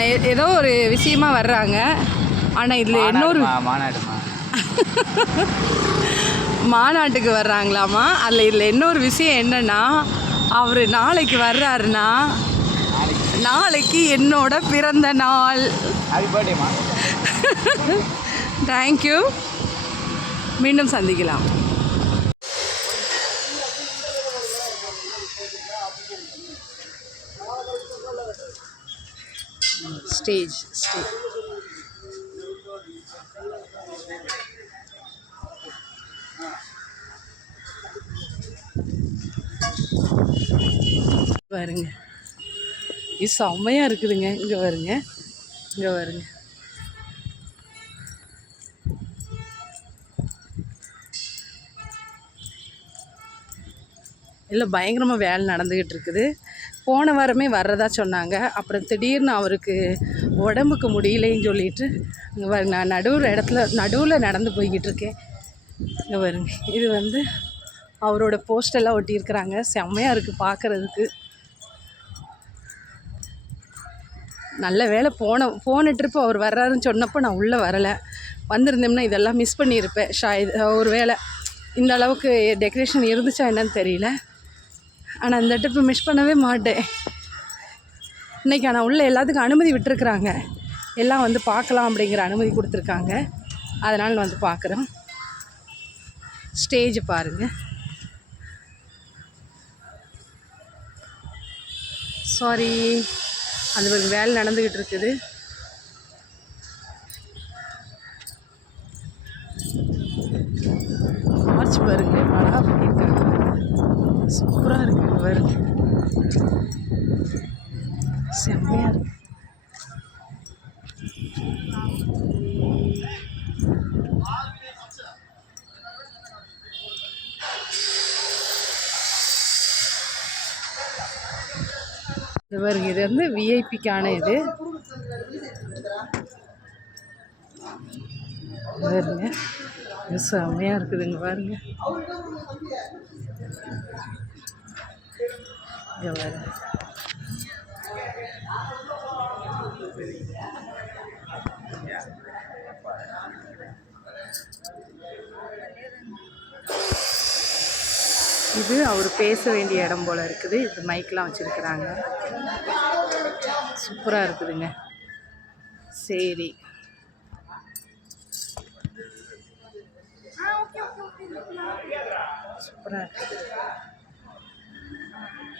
ஏதோ ஒரு விஷயமா வர்றாங்க. ஆனால் இதில் இன்னொரு மாநாட்டுக்கு வர்றாங்களாமா? அதில் இதில் இன்னொரு விஷயம் என்னன்னா அவர் நாளைக்கு வர்றாருன்னா நாளைக்கு என்னோட பிறந்த நாள். தேங்க்யூ மீண்டும் சந்திக்கலாம். ஸ்டேஜ் ஸ்டேஜ் பாருங்க. இது செம்மையாக இருக்குதுங்க. இங்கே வருங்க இங்கே வருங்க இல்லை பயங்கரமாக வேலை நடந்துக்கிட்டு இருக்குது போன வாரமே வர்றதா சொன்னாங்க. அப்புறம் திடீர்னு அவருக்கு உடம்புக்கு முடியலைன்னு சொல்லிட்டு இங்கே நான் நடுவில் இடத்துல நடுவில் நடந்து போய்கிட்டு இருக்கேன் இங்கே வருங்க இது வந்து அவரோட போஸ்டெல்லாம் ஒட்டியிருக்கிறாங்க. செம்மையாக இருக்குது பார்க்குறதுக்கு நல்ல வேலை போன போன ட்ரிப்பு அவர் வர்றாருன்னு சொன்னப்போ நான் உள்ளே வரலை. வந்திருந்தோம்னா இதெல்லாம் மிஸ் பண்ணியிருப்பேன். ஷா ஒரு வேலை இந்த அளவுக்கு டெக்கரேஷன் இருந்துச்சா என்னன்னு தெரியல. ஆனால் அந்த ட்ரிப்பு மிஸ் பண்ணவே மாட்டேன். இன்றைக்கி ஆனால் உள்ளே எல்லாத்துக்கும் அனுமதி விட்டுருக்குறாங்க. எல்லாம் வந்து பார்க்கலாம் அப்படிங்கிற அனுமதி கொடுத்துருக்காங்க. அதனால் நான் வந்து பார்க்குறேன் ஸ்டேஜ் பாருங்கள் சாரி அந்த ஒரு வேலை நடந்துக்கிட்டு இருக்குது. மார்ச் பாருங்க மழை பண்ணியிருக்காங்க சூப்பராக இருக்குது இருக்கு செம்மையாக இருக்கு இது பாருங்க இது வந்து விஐபிக்கான இது. பாருங்க. செம்மையா செம்மையாக இருக்குதுங்க பாருங்க. இது அவர் பேச வேண்டிய இடம் போல் இருக்குது. இது மைக்லாம் வச்சுருக்குறாங்க. சூப்பராக இருக்குதுங்க. சரி. சூப்பராக இருக்குது.